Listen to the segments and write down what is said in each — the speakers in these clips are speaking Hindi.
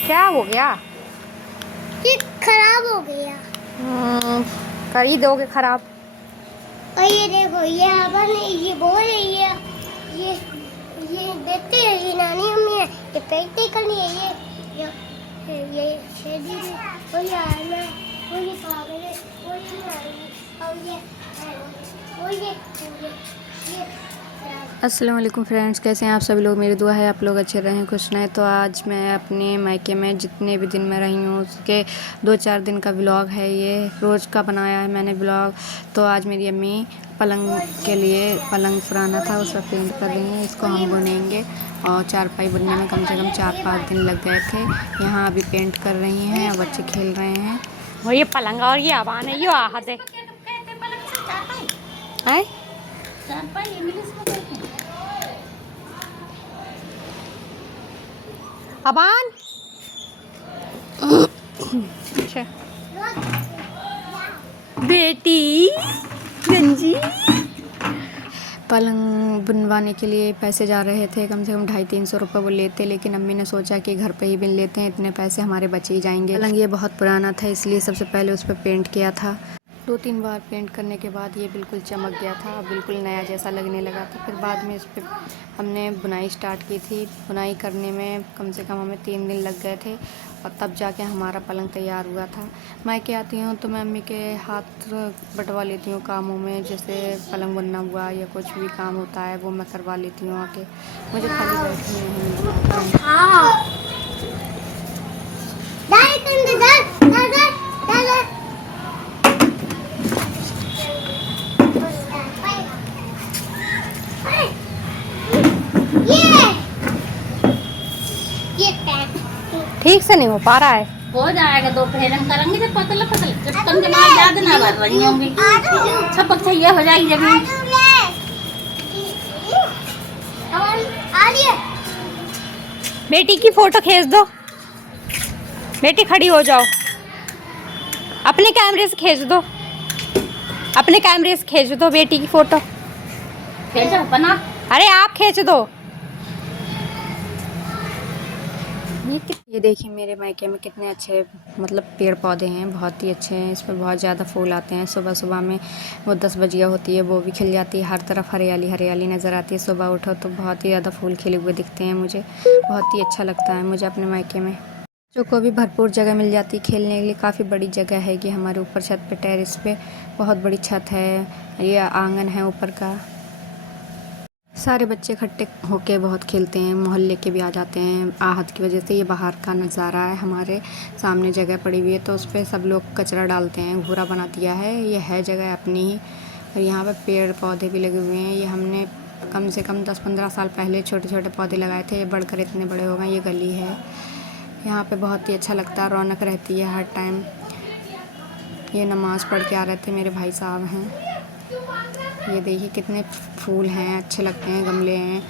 क्या हो गया? ये खराब हो गया। कर ही दोगे खराब। और ये देखो, ये हवा नहीं, ये बोल रही है, ये देखते हैं, ये नानी अम्मी है, ये पेंटिंग करनी है, ये दीदी, वो ये आना, वो ये पागल है, वो ये नानी, और ये अस्सलाम वालेकुम फ्रेंड्स, कैसे हैं आप सभी लोग। मेरी दुआ है आप लोग अच्छे रहें, खुश रहें। तो आज मैं अपने मायके में जितने भी दिन में रही हूँ उसके 2-4 दिन का व्लॉग है। ये रोज़ का बनाया है मैंने व्लॉग। तो आज मेरी अम्मी पलंग के लिए, पलंग पुराना था उस पर पेंट कर रही हैं। इसको हम बुनेंगे और चारपाई बुनने में कम से कम 4-5 दिन लग गए थे। यहाँ अभी पेंट कर रही हैं और बच्चे खेल रहे हैं। वो ये पलंग और ये आवान है, ये आहत है। अबान अच्छा बेटी गंजी। पलंग बुनवाने के लिए पैसे जा रहे थे, कम से कम 250-300 रुपये वो लेते, लेकिन अम्मी ने सोचा कि घर पे ही बिन लेते हैं, इतने पैसे हमारे बचे ही जाएंगे। पलंग ये बहुत पुराना था, इसलिए सबसे पहले उस पर पेंट किया था। 2-3 बार पेंट करने के बाद ये बिल्कुल चमक गया था, बिल्कुल नया जैसा लगने लगा था। फिर बाद में इस पर हमने बुनाई स्टार्ट की थी। बुनाई करने में कम से कम हमें 3 दिन लग गए थे और तब जाके हमारा पलंग तैयार हुआ था। मैं क्या आती हूँ तो मैं अम्मी के हाथ बटवा लेती हूँ कामों में, जैसे पलंग बुनना हुआ या कुछ भी काम होता है वो मैं करवा लेती हूँ आके। मुझे खाली बैठने नहीं मिलता है। ठीक से नहीं हो पा रहा है। हो जाएगा, दोपहर हम करेंगे जब पतला पतला, जब तक जमाल याद ना भर रही होंगी छपक चाहिए हो जाएगी जमीन। बेटी की फोटो खींच दो, बेटी खड़ी हो जाओ, अपने कैमरे से खींच दो, अपने कैमरे से खींच दो बेटी की फोटो। खींचो बना, अरे आप खींच दो। ये देखिए मेरे मायके में कितने अच्छे मतलब पेड़ पौधे हैं, बहुत ही अच्छे हैं। इस पर बहुत ज़्यादा फूल आते हैं। सुबह सुबह में वो 10 बजिया होती है, वो भी खिल जाती है। हर तरफ हरियाली हरियाली नज़र आती है। सुबह उठो तो बहुत ही ज़्यादा फूल खिले हुए दिखते हैं। मुझे बहुत ही अच्छा लगता है मुझे अपने मायके में। बच्चों को भी भरपूर जगह मिल जाती है खेलने के लिए। काफ़ी बड़ी जगह है कि हमारे ऊपर छत पे, टेरेस पे बहुत बड़ी छत है, ये आंगन है ऊपर का। सारे बच्चे इकट्ठे होके बहुत खेलते हैं, मोहल्ले के भी आ जाते हैं। आहत की वजह से ये बाहर का नज़ारा है, हमारे सामने जगह पड़ी हुई है तो उस पर सब लोग कचरा डालते हैं, घूरा बना दिया है। ये है जगह अपनी ही। और यहाँ पर पेड़ पौधे भी लगे हुए हैं। ये हमने कम से कम 10-15 साल पहले छोटे छोटे पौधे लगाए थे, ये बढ़कर इतने बड़े हो गए। ये गली है, यहाँ पे बहुत ही अच्छा लगता है, रौनक रहती है हर टाइम। ये नमाज़ पढ़ के आ रहे थे, मेरे भाई साहब हैं। ये देखिए कितने फूल हैं, अच्छे लगते हैं, गमले हैं।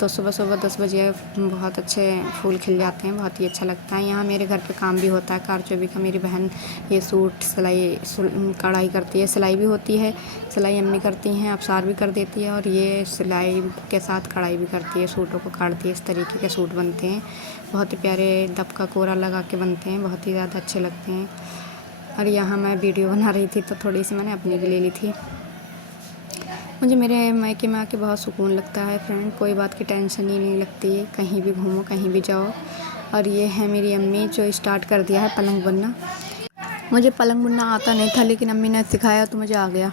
तो सुबह सुबह 10 बजे बहुत अच्छे फूल खिल जाते हैं, बहुत ही अच्छा लगता है। यहाँ मेरे घर पे काम भी होता है, कारचोबी का। मेरी बहन ये सूट सिलाई कढ़ाई करती है, सिलाई भी होती है। सिलाई अम्मी करती हैं, अफसार भी कर देती है, और ये सिलाई के साथ कढ़ाई भी करती है, सूटों को काटती है। इस तरीके के सूट बनते हैं, बहुत ही प्यारे दबका कोरा लगा के बनते हैं, बहुत ही ज़्यादा अच्छे लगते हैं। और यहाँ मैं वीडियो बना रही थी तो थोड़ी सी मैंने अपनी भी ले ली थी। मुझे मेरे मायके में आके बहुत सुकून लगता है फ्रेंड, कोई बात की टेंशन ही नहीं लगती है, कहीं भी घूमो कहीं भी जाओ। और ये है मेरी अम्मी जो स्टार्ट कर दिया है पलंग बुनना। मुझे पलंग बुनना आता नहीं था, लेकिन अम्मी ने सिखाया तो मुझे आ गया।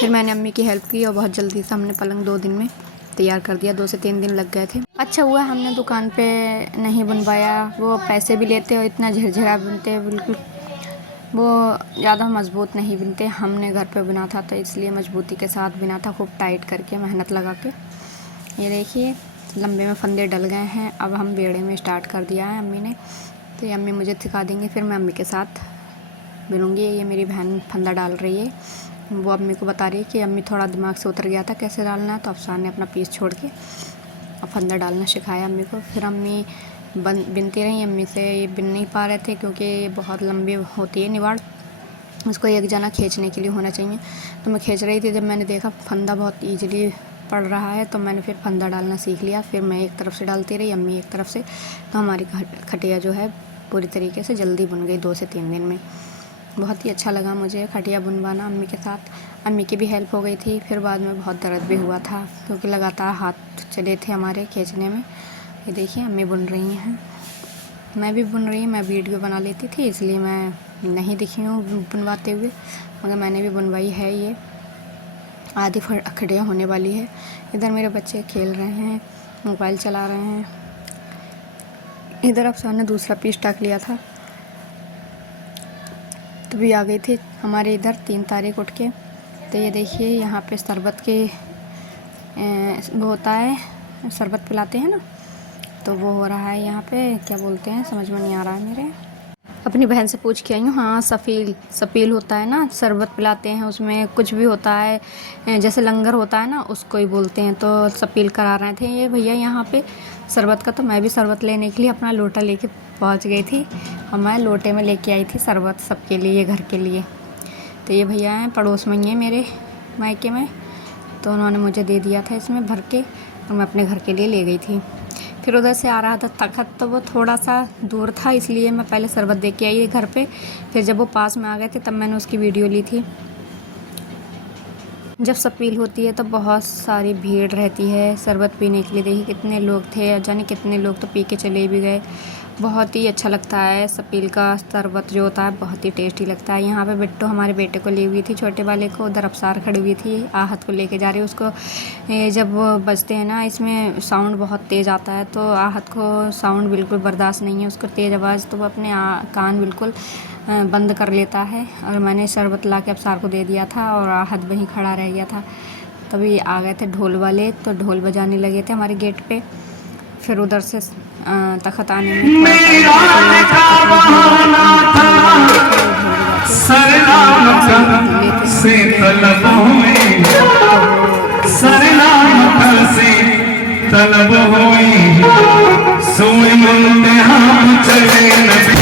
फिर मैंने अम्मी की हेल्प की और बहुत जल्दी से हमने पलंग 2 दिन में तैयार कर दिया। 2 से 3 दिन लग गए थे। अच्छा हुआ हमने दुकान पे नहीं बनवाया, वो पैसे भी लेते और इतना झरझरा बुनते, बिल्कुल वो ज़्यादा मज़बूत नहीं बनते। हमने घर पे बना था तो इसलिए मजबूती के साथ बना था, खूब टाइट करके, मेहनत लगा के। ये देखिए लंबे में फंदे डल गए हैं। अब हम बेड़े में स्टार्ट कर दिया है अम्मी ने, तो ये अम्मी मुझे सिखा देंगी, फिर मैं अम्मी के साथ बुनूँगी। ये मेरी बहन फंदा डाल रही है, वो अम्मी को बता रही है कि अम्मी थोड़ा दिमाग से उतर गया था कैसे डालना है, तो अफसार ने अपना पीस छोड़ के अब फंदा डालना सिखाया अम्मी को। फिर अम्मी बिनती रही अम्मी से। ये बिन नहीं पा रहे थे क्योंकि ये बहुत लंबी होती है निवाड़, उसको एक जना खींचने के लिए होना चाहिए। तो मैं खींच रही थी, जब मैंने देखा फंदा बहुत ईजिली पड़ रहा है तो मैंने फिर फंदा डालना सीख लिया। फिर मैं एक तरफ से डालती रही, अम्मी एक तरफ से। तो हमारी खटिया जो है पूरी तरीके से जल्दी बुन गई 2 से 3 दिन में। बहुत ही अच्छा लगा मुझे खटिया बुनवाना अम्मी के साथ। अम्मी की भी हेल्प हो गई थी। फिर बाद में बहुत दर्द भी हुआ था क्योंकि लगातार हाथ चले थे हमारे खींचने में। ये देखिए अम्मी बुन रही हैं, मैं भी बुन रही हूँ। मैं वीडियो बना लेती थी इसलिए मैं नहीं दिखी हूँ बुनवाते हुए, मगर मैंने भी बुनवाई है। ये आधी खटिया होने वाली है। इधर मेरे बच्चे खेल रहे हैं, मोबाइल चला रहे हैं। इधर अफसान ने दूसरा पीस टाक लिया था, तभी आ गई थी हमारे इधर 3 तारीख उठ के। तो ये देखिए यहाँ पे शरबत के वो होता है, शरबत पिलाते हैं ना, तो वो हो रहा है यहाँ पे। क्या बोलते हैं समझ में नहीं आ रहा है मेरे। अपनी बहन से पूछ के आई हूँ। हाँ, सफील होता है ना, शरबत पिलाते हैं, उसमें कुछ भी होता है, जैसे लंगर होता है ना, उसको ही बोलते हैं। तो सफील करा रहे थे ये भैया यहाँ पे शरबत का। तो मैं भी शरबत लेने के लिए अपना लोटा लेके पहुँच गई थी और मैं लोटे में लेके आई थी शरबत सबके लिए, घर के लिए। तो ये भैया हैं, पड़ोस में ही हैं मेरे मायके में, तो उन्होंने मुझे दे दिया था इसमें भर के और मैं अपने घर के लिए ले गई थी। फिर उधर से आ रहा था तखत, तो वो थोड़ा सा दूर था इसलिए मैं पहले शरबत दे के आई घर पे। फिर जब वो पास में आ गए थे तब मैंने उसकी वीडियो ली थी। जब सपील होती है तो बहुत सारी भीड़ रहती है शरबत पीने के लिए। देखिए कितने लोग थे, जाने कितने लोग तो पी के चले भी गए। बहुत ही अच्छा लगता है सपील का शरबत जो होता है, बहुत ही टेस्टी लगता है। यहाँ पे बिट्टू हमारे बेटे को ली हुई थी, छोटे वाले को। उधर अफसार खड़ी हुई थी, आहत को लेके जा रही है उसको। जब बजते हैं ना, इसमें साउंड बहुत तेज़ आता है, तो आहत को साउंड बिल्कुल बर्दाश्त नहीं है उसको, तेज़ आवाज़, तो वो अपने कान बिल्कुल बंद कर लेता है। और मैंने शरबत ला के अफसार को दे दिया था और आहत वहीं खड़ा रह गया था। तभी आ गए थे ढोल वाले, तो ढोल बजाने लगे थे हमारे गेट पे। फिर उधर से तखत आने में तलब होई सोए मनते हम चले नबी।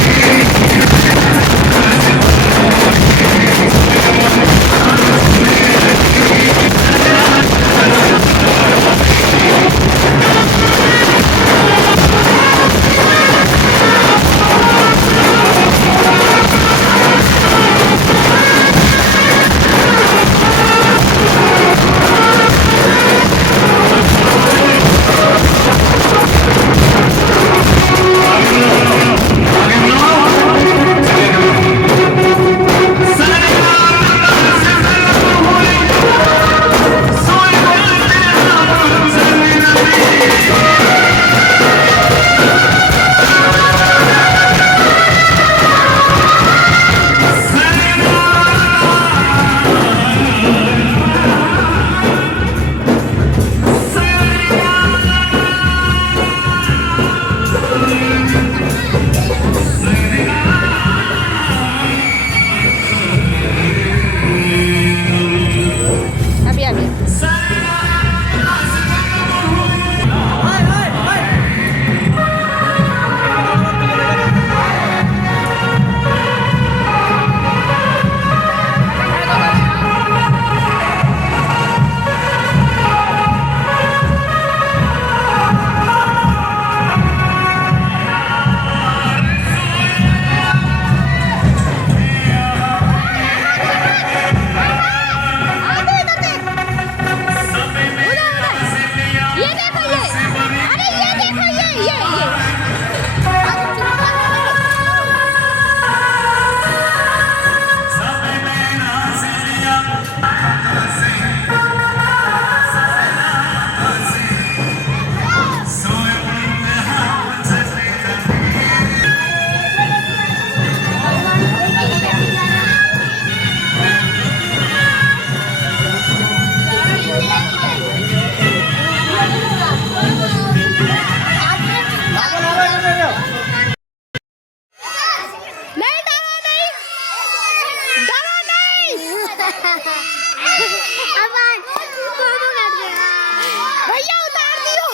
भैया उतार दियो,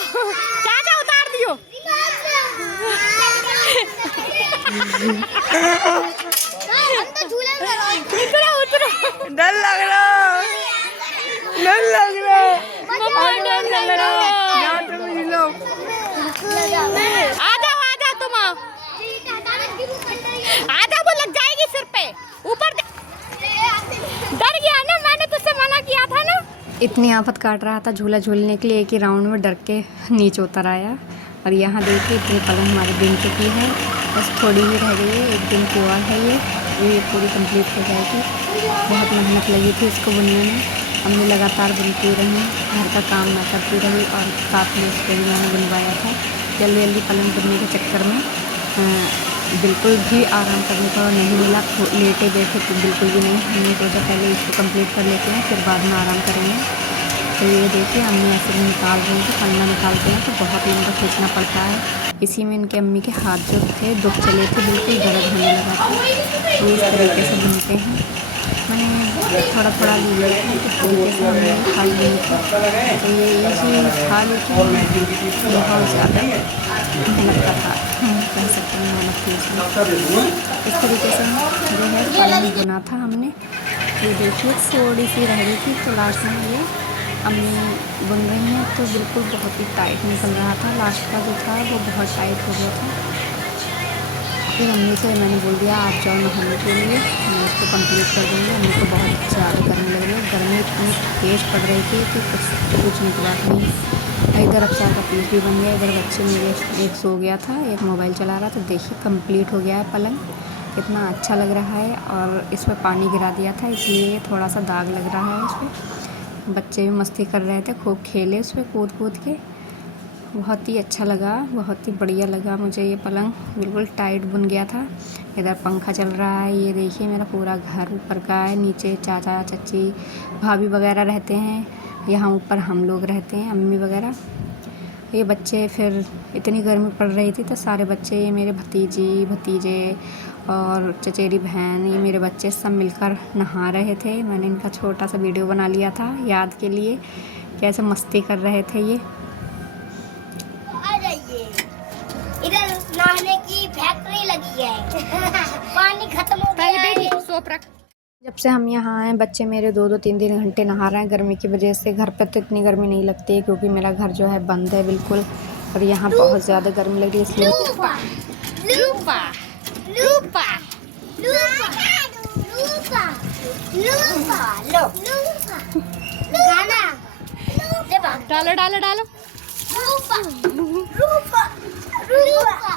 चाचा उतार दियो। डर लग रहा, डर लग रहा, डर लग रहा। आ जाओ तुम। इतनी आफत काट रहा था झूला झूलने के लिए, एक ही राउंड में डर के नीचे उतर आया। और यहाँ देखिए इतनी पलंग हमारी बन चुकी है, बस थोड़ी ही रह गई है, एक दिन की और है ये पूरी कंप्लीट हो जाएगी। बहुत मेहनत लगी थी इसको बुनने में, हमने लगातार बुनती रही, घर का काम ना करती रही और साथ में इसको भी मैंने बुनवाया था। जल्दी जल्दी पलंग बुनने के चक्कर में बिल्कुल भी आराम करने को नहीं मिला, लेटे बैठे तो बिल्कुल भी नहीं। हमने सोचा पहले इसको कंप्लीट कर लेते हैं, फिर बाद में आराम करेंगे। तो ये देखिए अम्मी ऐसे निकाल रही हैं, पन्ना निकालते हैं तो बहुत ही इनको खींचना पड़ता है। इसी में इनके अम्मी के हाथ जो थे दुख चले थे, बिल्कुल दर्द होने लगा था। तो इस तरीके से बुनते हैं, मैंने थोड़ा थोड़ा लिया था, इस तरीके से हमने खाल ली थी। तो ये चीज़ खाल की बहुत ज़्यादा मेहनत का था, कह सकते हैं मेहनत थी इसमें। इस तरीके से जो है पलंग बुना था हमने। ये देखिए थोड़ी सी रह गई थी, तो लास्ट में ये अम्मी बुन रही हैं तो बिल्कुल बहुत ही टाइट निकल रहा था, लास्ट का जो था वो बहुत टाइट हो गया था। फिर अम्मी से मैंने बोल दिया आप जाओ नहाने के लिए, मैं इसको कंप्लीट कर दूँगी। अम्मी को बहुत ज़्यादा गर्मी लग रही है, गर्मी इतनी तेज़ पड़ रही थी कि कुछ पूछने की बात नहीं। इधर अफसार का पीस भी बन गया, इधर बच्चे मेरे एक सो गया था, एक मोबाइल चला रहा था। देखिए कंप्लीट हो गया है पलंग, कितना अच्छा लग रहा है। और इस पर पानी गिरा दिया था इसलिए थोड़ा सा दाग लग रहा है इस पर। बच्चे भी मस्ती कर रहे थे, खूब खेले उस पर कूद कूद के। बहुत ही अच्छा लगा, बहुत ही बढ़िया लगा मुझे ये पलंग, बिल्कुल टाइट बुन गया था। इधर पंखा चल रहा है, ये देखिए मेरा पूरा घर ऊपर का है, नीचे चाचा चाची भाभी वगैरह रहते हैं, यहाँ ऊपर हम लोग रहते हैं अम्मी वगैरह। ये बच्चे फिर इतनी गर्मी पड़ रही थी तो सारे बच्चे, ये मेरे भतीजी भतीजे और चचेरी बहन, ये मेरे बच्चे सब मिलकर नहा रहे थे। मैंने इनका छोटा सा वीडियो बना लिया था याद के लिए, कैसे मस्ती कर रहे थे ये। इधर नहाने की फैक्ट्री लगी है पानी खत्म हो गया है। जब से हम यहाँ आए बच्चे मेरे 2-2 3-3 घंटे नहा रहे हैं गर्मी की वजह से। घर पर तो इतनी गर्मी नहीं लगती है क्योंकि मेरा घर जो है बंद है बिल्कुल, और यहाँ बहुत ज़्यादा गर्मी लग रही है इसलिए। लूपा लूपा लूपा लूपा लूपा लो गाना डालो डालो डालो। रूपा रूपा रूपा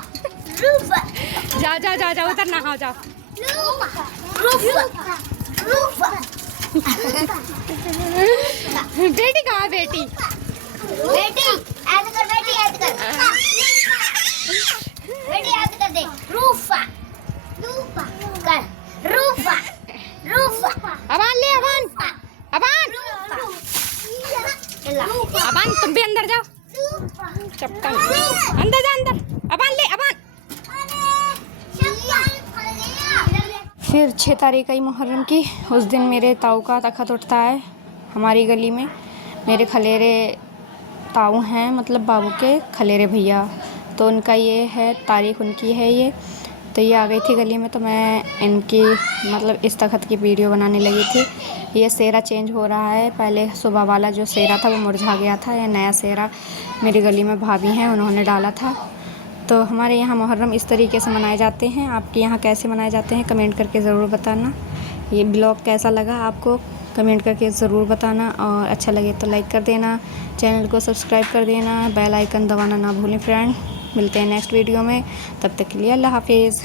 रूपा जाओ जाओ जाओ जाओ उधर नहाओ जाओ। रूपा रूपा रूपा बेटी कहाँ है बेटी? बेटी ऐसे कर, बेटी ऐसे कर, बेटी ऐसे कर दे। रूफा रूफा कर, रूफा रूफा अबान ले अबान अबान अबान तुम भी अंदर जाओ, चप्पल अंदर जा अंदर, अबान ले अबान। फिर 6 तारीख आई मुहर्रम की, उस दिन मेरे ताऊ का तखत उठता है हमारी गली में। मेरे खलेरे ताऊ हैं, मतलब बाबू के खलेरे भैया, तो उनका ये है तारीख, उनकी है ये। तो ये आ गई थी गली में तो मैं इनकी मतलब इस तखत की वीडियो बनाने लगी थी। ये सेरा चेंज हो रहा है, पहले सुबह वाला जो सेरा था वो मुरझा गया था, ये नया सेरा मेरी गली में भाभी हैं उन्होंने डाला था। तो हमारे यहाँ मुहर्रम इस तरीके से मनाए जाते हैं। आपके यहाँ कैसे मनाए जाते हैं कमेंट करके ज़रूर बताना। ये ब्लॉग कैसा लगा आपको कमेंट करके ज़रूर बताना, और अच्छा लगे तो लाइक कर देना, चैनल को सब्सक्राइब कर देना, बेल आइकन दबाना ना भूलें फ्रेंड। मिलते हैं नेक्स्ट वीडियो में, तब तक के लिए अल्लाह हाफिज़।